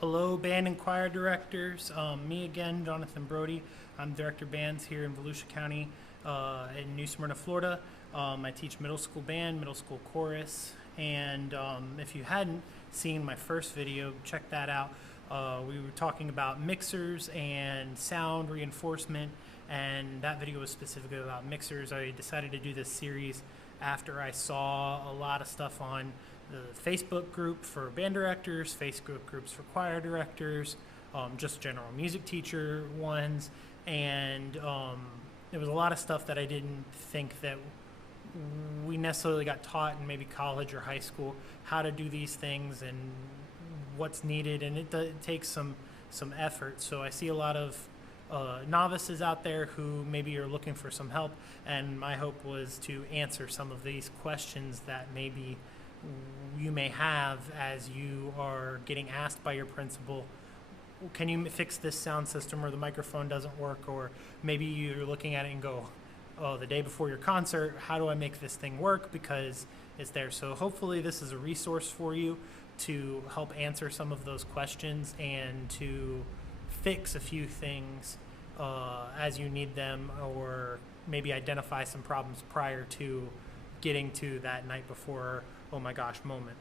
Hello, band and choir directors. Me again, Jonathan Brody. I'm director of bands here in Volusia County in New Smyrna, Florida. I teach middle school band, middle school chorus, and if you hadn't seen my first video, check that out. We were talking about mixers and sound reinforcement, and that video was specifically about mixers. I decided to do this series after I saw a lot of stuff on the Facebook group for band directors, Facebook groups for choir directors, just general music teacher ones, and there was a lot of stuff that I didn't think that we necessarily got taught in maybe college or high school, how to do these things and what's needed, and it takes some effort. So I see a lot of novices out there who maybe are looking for some help, and my hope was to answer some of these questions that maybe you may have as you are getting asked by your principal, can you fix this sound system, or the microphone doesn't work, or maybe you're looking at it and go, oh, the day before your concert, how do I make this thing work, because it's there. So hopefully this is a resource for you to help answer some of those questions and to fix a few things as you need them, or maybe identify some problems prior to getting to that night before oh my gosh moment.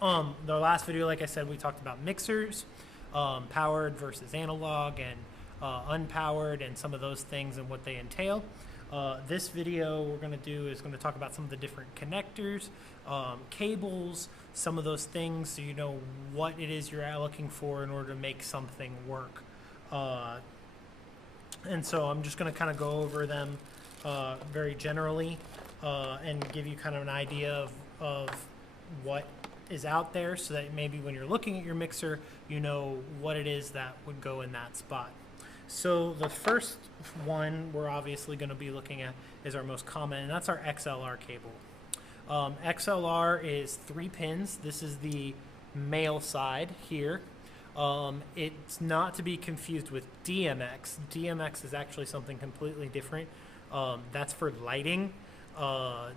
The last video, like I said, we talked about mixers, powered versus analog, and unpowered, and some of those things and what they entail. This video we're going to do is going to talk about some of the different connectors, cables, some of those things, so you know what it is you're looking for in order to make something work. And so I'm just going to kind of go over them very generally and give you kind of an idea of what is out there, so that maybe when you're looking at your mixer, you know what it is that would go in that spot. So the first one we're obviously going to be looking at is our most common, and that's our XLR cable. XLR is 3 pins. This is the male side here. It's not to be confused with DMX. DMX is actually something completely different. That's for lighting.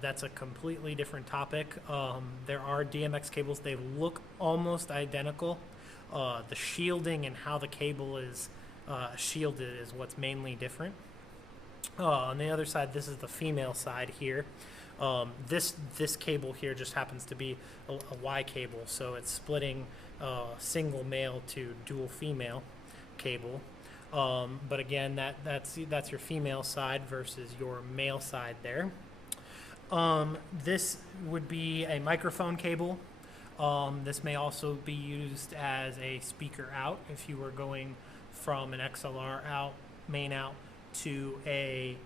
That's a completely different topic. There are DMX cables. They look almost identical. The shielding and how the cable is shielded is what's mainly different. On the other side, this is the female side here. This cable here just happens to be a Y cable, so it's splitting single male to dual female cable. But again, that's your female side versus your male side there. This would be a microphone cable. This may also be used as a speaker out if you were going from an XLR out, main out, to a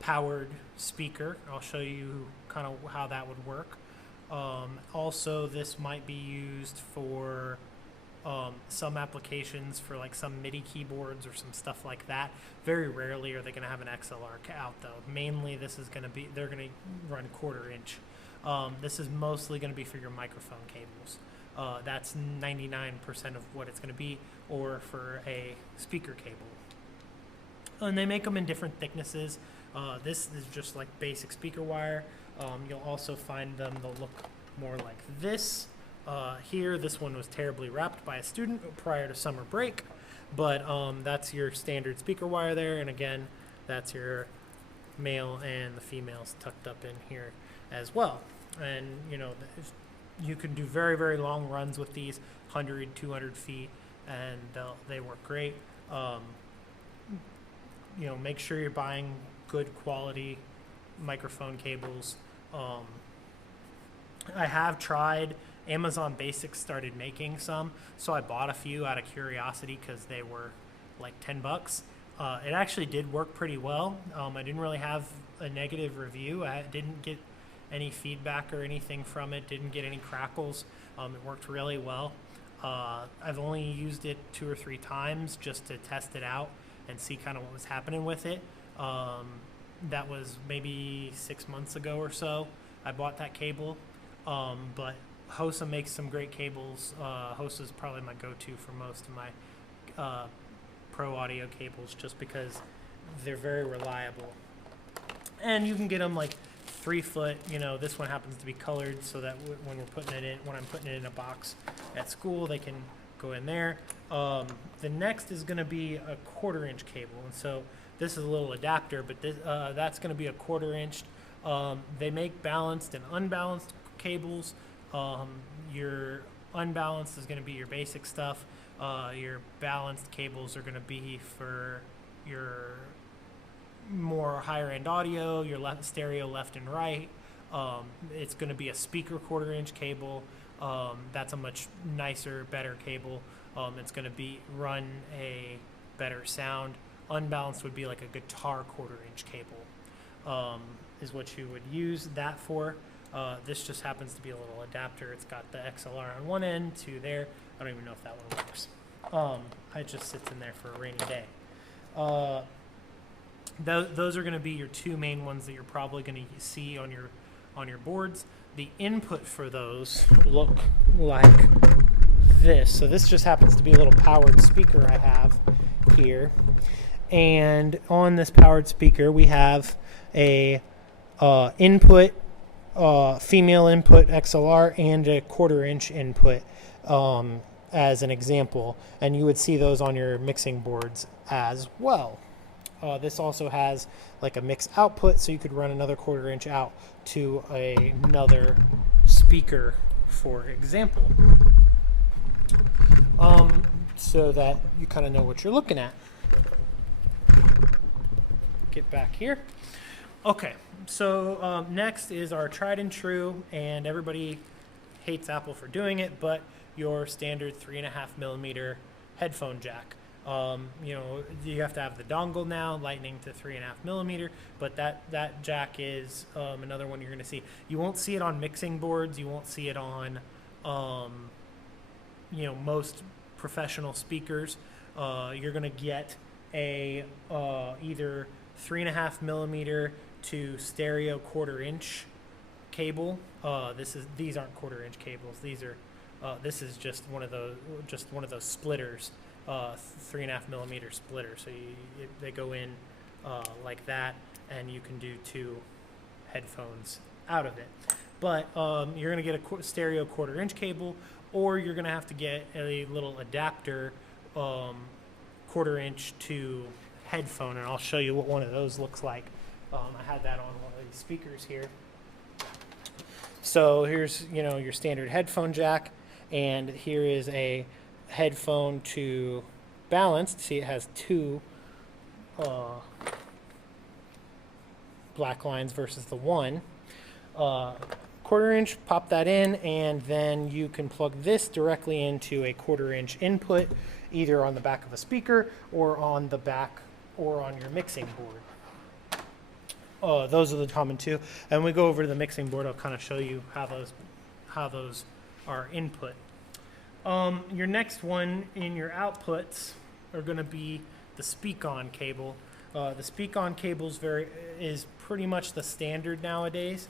powered speaker. I'll show you kind of how that would work. Also, this might be used for some applications for like some MIDI keyboards or some stuff like that. Very rarely are they going to have an XLR out though. Mainly this is going to be, they're going to run 1/4 inch. This is mostly going to be for your microphone cables. That's 99% of what it's going to be, or for a speaker cable. And they make them in different thicknesses. This is just like basic speaker wire. You'll also find them, they'll look more like this. Here, this one was terribly wrapped by a student prior to summer break, but that's your standard speaker wire there, and again, that's your male and the females tucked up in here as well. And you know, you can do very, very long runs with these, 100, 200 feet, and they work great. You know, make sure you're buying good quality microphone cables. I have tried, Amazon Basics started making some, so I bought a few out of curiosity because they were like 10 bucks. It actually did work pretty well. I didn't really have a negative review. I didn't get any feedback or anything from it, didn't get any crackles. It worked really well. I've only used it 2 or 3 times just to test it out and see kind of what was happening with it. That was maybe 6 months ago or so. I bought that cable, but Hosa makes some great cables. Hosa is probably my go-to for most of my pro audio cables, just because they're very reliable. And you can get them like 3-foot, you know, this one happens to be colored so that when we're putting it in, when I'm putting it in a box at school, they can go in there. The next is going to be a 1/4 inch cable, and so this is a little adapter, but this, that's going to be a 1/4 inch. They make balanced and unbalanced cables. Your unbalanced is going to be your basic stuff. Your balanced cables are going to be for your more higher end audio, your stereo left and right. It's going to be a speaker 1/4 inch cable. That's a much nicer, better cable. It's going to be run a better sound. Unbalanced would be like a guitar 1/4 inch cable, is what you would use that for. This just happens to be a little adapter. It's got the XLR on one end to there. I don't even know if that one works. It just sits in there for a rainy day. Those are going to be your two main ones that you're probably going to see on your boards. The input for those look like this. So this just happens to be a little powered speaker I have here. And on this powered speaker, we have a input, female input XLR and a 1/4 inch input as an example. And you would see those on your mixing boards as well. This also has like a mix output, so you could run another 1/4 inch out to another speaker, for example. So that you kind of know what you're looking at. Get back here. Okay, so next is our tried and true, and everybody hates Apple for doing it, but your standard 3.5mm headphone jack. You know, you have to have the dongle now, lightning to 3.5mm, but that jack is another one you're going to see. You won't see it on mixing boards. You won't see it on, you know, most professional speakers. You're going to get a either 3.5mm to stereo 1/4 inch cable. These aren't 1/4 inch cables. These are this is just one of those splitters. 3.5mm splitter, so they go in like that, and you can do 2 headphones out of it. But you're going to get a stereo 1/4 inch cable, or you're going to have to get a little adapter 1/4 inch to headphone, and I'll show you what one of those looks like. I had that on one of these speakers here. So here's, you know, your standard headphone jack, and here is a headphone to balanced. See, it has 2 black lines versus the one. 1/4 inch, pop that in, and then you can plug this directly into a 1/4 inch input, either on the back of a speaker or on the back or on your mixing board. Those are the common 2. And we go over to the mixing board, I'll kind of show you how those are input. Your next one in your outputs are going to be the speak-on cable. The speak-on cable is pretty much the standard nowadays.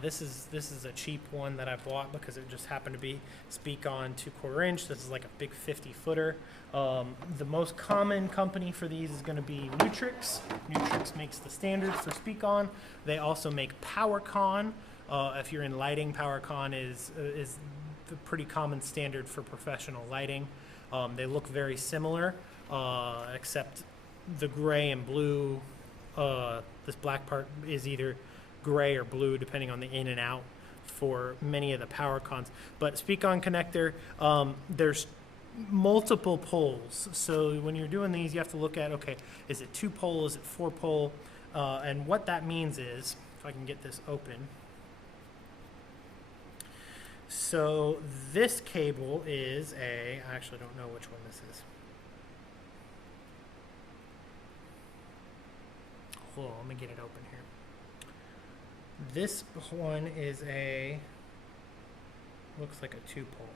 This is a cheap one that I bought because it just happened to be speak-on to 1/4 inch. This is like a big 50-footer. The most common company for these is going to be Nutrix. Nutrix makes the standard for speak-on. They also make PowerCon. If you're in lighting, PowerCon is the pretty common standard for professional lighting. They look very similar, except the gray and blue, this black part is either gray or blue depending on the in and out for many of the PowerCons. But speak-on connector, there's multiple poles. So when you're doing these, you have to look at, okay, is it 2-pole, is it 4-pole? And what that means is, if I can get this open, so this cable is I actually don't know which one this is. Hold on, let me get it open here. This one is looks like a 2-pole.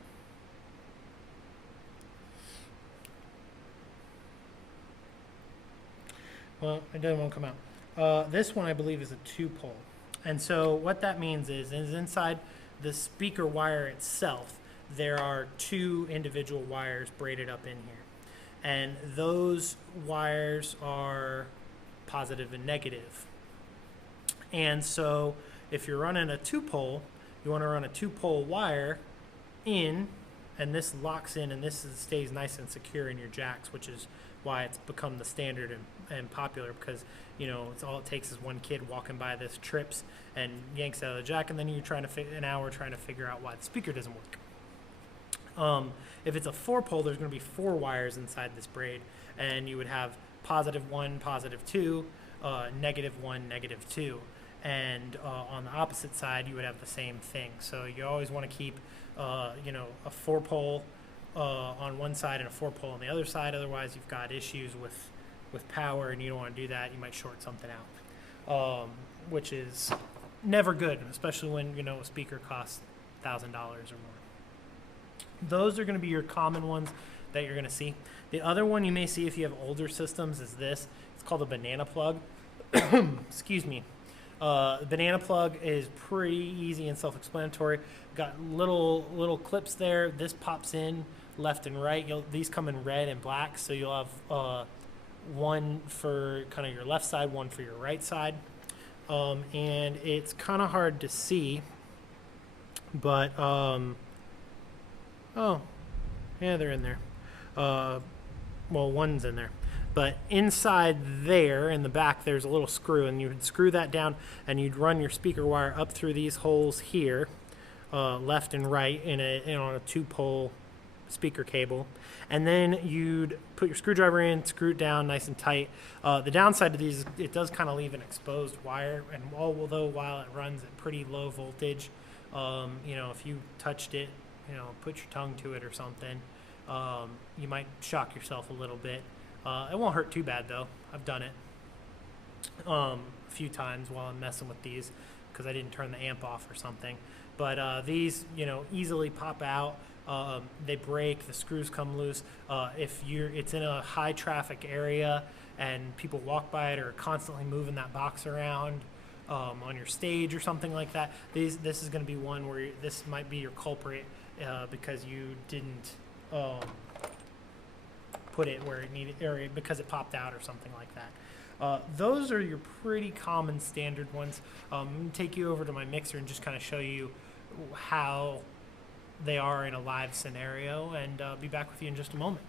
Well, it doesn't want to come out. This one I believe is a 2-pole. And so what that means is inside the speaker wire itself, there are 2 individual wires braided up in here. And those wires are positive and negative. And so If you're running a 2-pole, you want to run a 2-pole wire in, and this locks in, and stays nice and secure in your jacks, which is why it's become the standard and popular, because it's all it takes is one kid walking by this, trips and yanks out of the jack, and then you're trying to an hour trying to figure out why the speaker doesn't work. If it's a 4-pole, there's going to be 4 wires inside this braid, and you would have +1, +2, -1, -2. And on the opposite side, you would have the same thing. So you always want to keep, a 4-pole on one side and a 4-pole on the other side. Otherwise, you've got issues with power, and you don't want to do that. You might short something out, which is never good, especially when a speaker costs $1,000 or more. Those are going to be your common ones that you're going to see. The other one you may see if you have older systems is this. It's called a banana plug. Excuse me. Banana plug is pretty easy and self-explanatory. Got little clips there. This pops in left and right. These come in red and black, so you'll have one for kind of your left side, one for your right side. And it's kind of hard to see, but oh, yeah, they're in there. Well, one's in there. But inside there, in the back, there's a little screw, and you would screw that down, and you'd run your speaker wire up through these holes here, left and right, on a 2-pole speaker cable. And then you'd put your screwdriver in, screw it down nice and tight. The downside to these is it does kind of leave an exposed wire, and although while it runs at pretty low voltage, if you touched it, put your tongue to it or something, you might shock yourself a little bit. It won't hurt too bad though. I've done it a few times while I'm messing with these because I didn't turn the amp off or something. But these, easily pop out. They break. The screws come loose. If it's in a high traffic area and people walk by it or are constantly moving that box around on your stage or something like that, this is going to be one where this might be your culprit because you didn't put it where it needed, or because it popped out or something like that. Those are your pretty common standard ones. I'm going to take you over to my mixer and just kind of show you how they are in a live scenario, and be back with you in just a moment.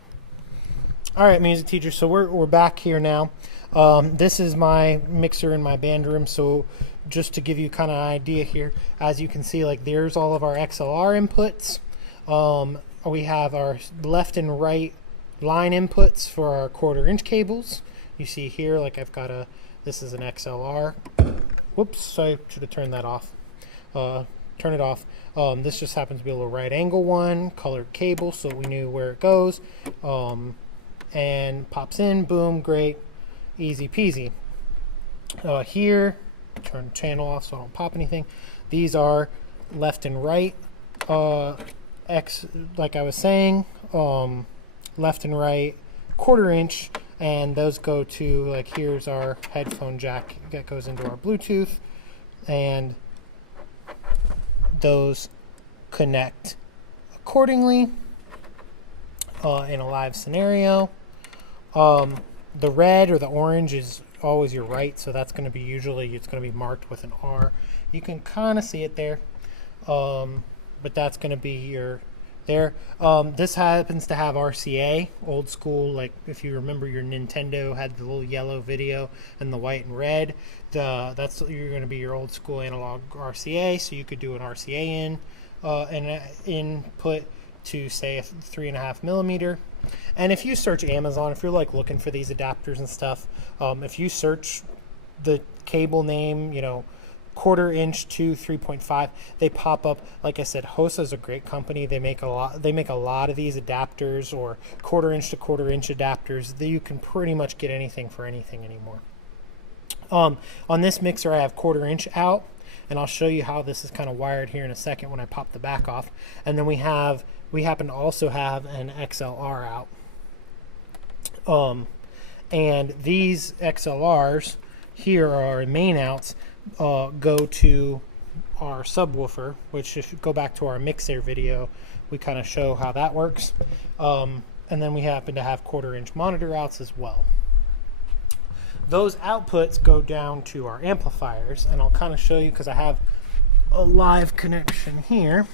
All right, music teacher, so we're back here now. This is my mixer in my band room, so just to give you kind of an idea here, as you can see, like there's all of our XLR inputs. We have our left and right line inputs for our 1/4" cables. You see here, like I've got this is an XLR. Whoops, so I should have turned that off. Turn it off. This just happens to be a little right angle one, colored cable, so we knew where it goes. And pops in, boom, great, easy peasy. Here, turn the channel off so I don't pop anything. These are left and right, like I was saying, left and right 1/4", and those go to, like, here's our headphone jack that goes into our Bluetooth, and those connect accordingly in a live scenario. The red or the orange is always your right, so that's going to be it's going to be marked with an R. You can kind of see it there, but that's going to be your there. This happens to have RCA, old school, like if you remember your Nintendo had the little yellow video and the white and red. That's you're going to be your old school analog RCA, so you could do an RCA in an input to say a 3.5 millimeter. And if you search Amazon, if you're like looking for these adapters and stuff, if you search the cable name, 1/4" to 3.5, they pop up. Like I said, Hosa is a great company. They make a lot of these adapters, or 1/4" to 1/4" adapters. You can pretty much get anything for anything anymore. On this mixer, I have 1/4" out, and I'll show you how this is kind of wired here in a second when I pop the back off. And then we happen to also have an XLR out. And these XLRs here are our main outs. Go to our subwoofer, which if you go back to our mixer video, we kind of show how that works. And then we happen to have 1/4" monitor outs as well. those outputs go down to our amplifiers, and I'll kind of show you because I have a live connection here.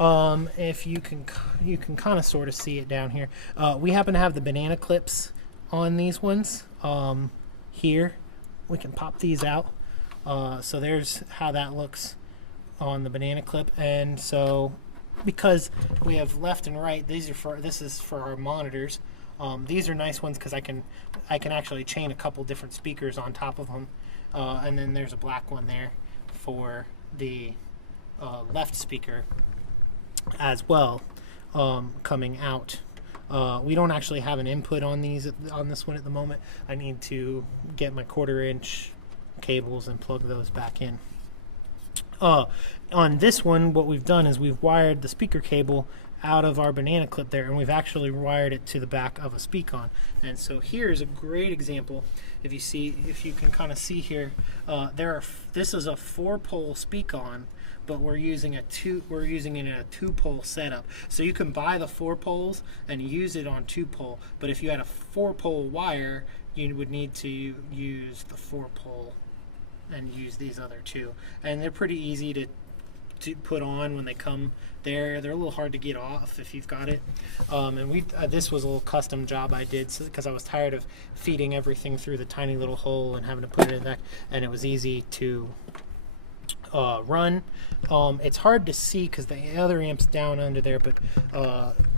If you can kind of sort of see it down here. We happen to have the banana clips on these ones. Here, we can pop these out. So there's how that looks on the banana clip. And so, because we have left and right, this is for our monitors. These are nice ones because I can actually chain a couple different speakers on top of them. And then there's a black one there for the left speaker as well, coming out. We don't actually have an input on this one at the moment. I need to get my 1/4-inch cables and plug those back in. On this one, what we've done is we've wired the speaker cable out of our banana clip there, and we've actually wired it to the back of a speak-on. And so here's a great example. If you can kind of see here, this is a 4-pole speak-on, but we're using it in a 2-pole setup. So you can buy the 4 poles and use it on 2-pole, but if you had a 4-pole wire, you would need to use the 4-pole and use these other 2. And they're pretty easy to put on when they come there. They're a little hard to get off if you've got it. And this was a little custom job I did because I was tired of feeding everything through the tiny little hole and having to put it in there, and it was easy to run. It's hard to see because the other amp's down under there, but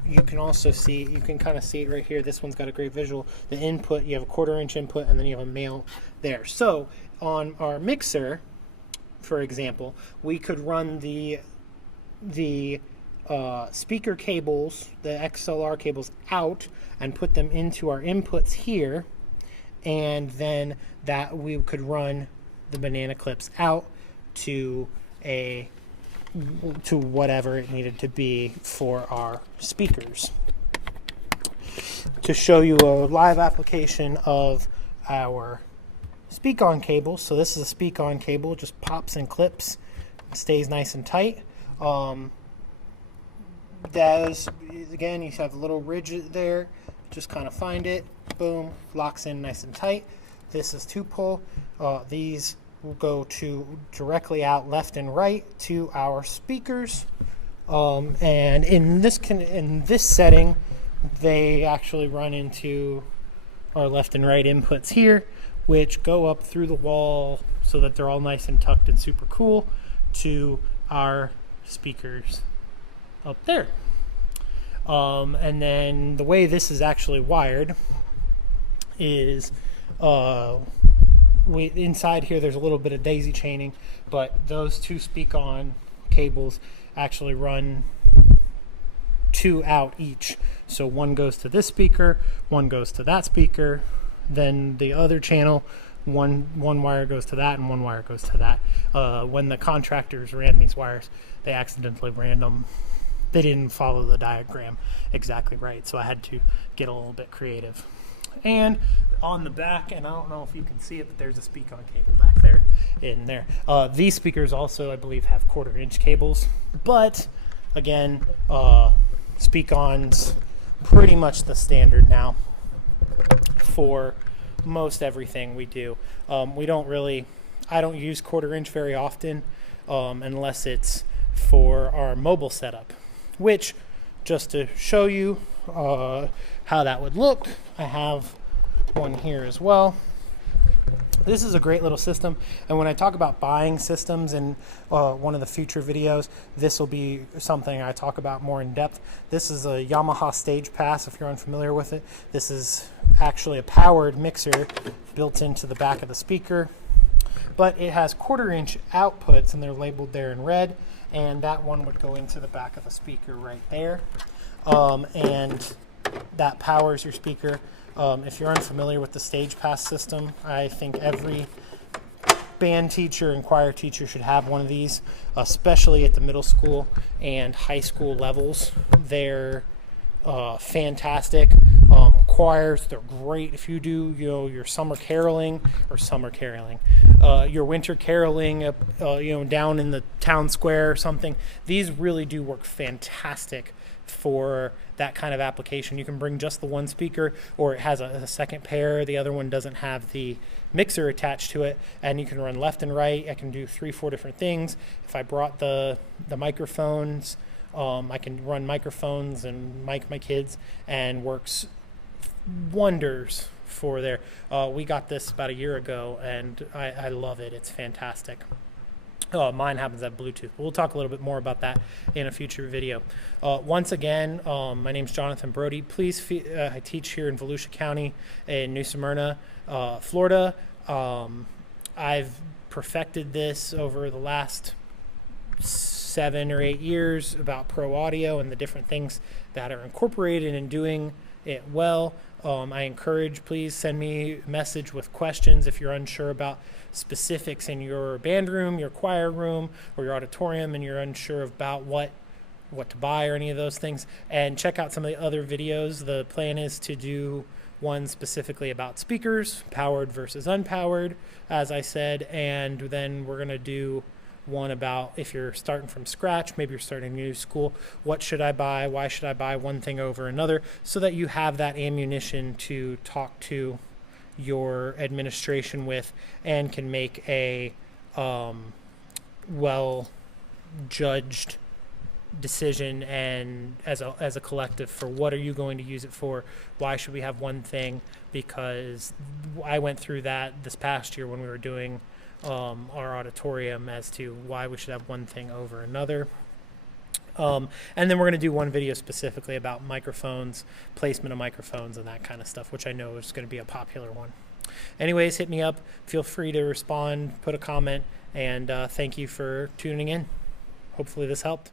you can also see, you can kind of see it right here. This one's got a great visual. The input, you have a 1/4-inch input, and then you have a male there. So on our mixer, for example, we could run the speaker cables, the XLR cables, out and put them into our inputs here, and then that we could run the banana clips out to whatever it needed to be for our speakers. To show you a live application of our speak-on cable. So this is a speak-on cable, just pops and clips, stays nice and tight. Again, you have a little ridge there, just kind of find it, boom, locks in nice and tight. This is 2-pole. These will go directly out left and right to our speakers. And in this setting, they actually run into our left and right inputs here, which go up through the wall so that they're all nice and tucked and super cool to our speakers up there. And then the way this is actually wired is inside here there's a little bit of daisy chaining, but those 2 speak-on cables actually run 2 out each. So one goes to this speaker, one goes to that speaker, then the other channel, one wire goes to that and one wire goes to that. When the contractors ran these wires, they accidentally ran them. They didn't follow the diagram exactly right, so I had to get a little bit creative. And on the back, and I don't know if you can see it, but there's a speak-on cable back there in there. These speakers also, I believe, have 1/4-inch cables, but again, speak-on's pretty much the standard now for most everything we do. I don't use 1/4-inch very often unless it's for our mobile setup, which, just to show you how that would look, I have one here as well. This is a great little system, and when I talk about buying systems in one of the future videos, this will be something I talk about more in depth. This is a Yamaha Stage Pass, if you're unfamiliar with it. This is actually a powered mixer built into the back of the speaker, but it has 1/4-inch outputs, and they're labeled there in red, and that one would go into the back of the speaker right there, and that powers your speaker. If you're unfamiliar with the Stage Pass system, I think every band teacher and choir teacher should have one of these, especially at the middle school and high school levels. They're fantastic. Choirs, they're great if you do, your summer caroling, your winter caroling, down in the town square or something. These really do work fantastic for that kind of application. You can bring just the one speaker, or it has a second pair. The other one doesn't have the mixer attached to it, and you can run left and right. I can do 3-4 different things. If I brought the microphones, I can run microphones and mic my kids, and works wonders for there. We got this about a year ago, and I love it. It's fantastic. Mine happens to have Bluetooth. We'll talk a little bit more about that in a future video. Once again, my name's Jonathan Brody. Please, I teach here in Volusia County in New Smyrna, Florida. I've perfected this over the last 7 or 8 years about pro audio and the different things that are incorporated in doing it well. I encourage, please send me a message with questions if you're unsure about specifics in your band room, your choir room, or your auditorium, and you're unsure about what to buy or any of those things. And check out some of the other videos. The plan is to do one specifically about speakers, powered versus unpowered, as I said, and then we're going to do one about if you're starting from scratch, maybe you're starting a new school, what should I buy, why should I buy one thing over another, so that you have that ammunition to talk to your administration with and can make a well judged decision, and as a collective, for what are you going to use it for, why should we have one thing, because I went through that this past year when we were doing our auditorium as to why we should have one thing over another. And then we're going to do one video specifically about microphones, placement of microphones, and that kind of stuff, which I know is going to be a popular one. Anyways, hit me up. Feel free to respond, put a comment, and thank you for tuning in. Hopefully this helped.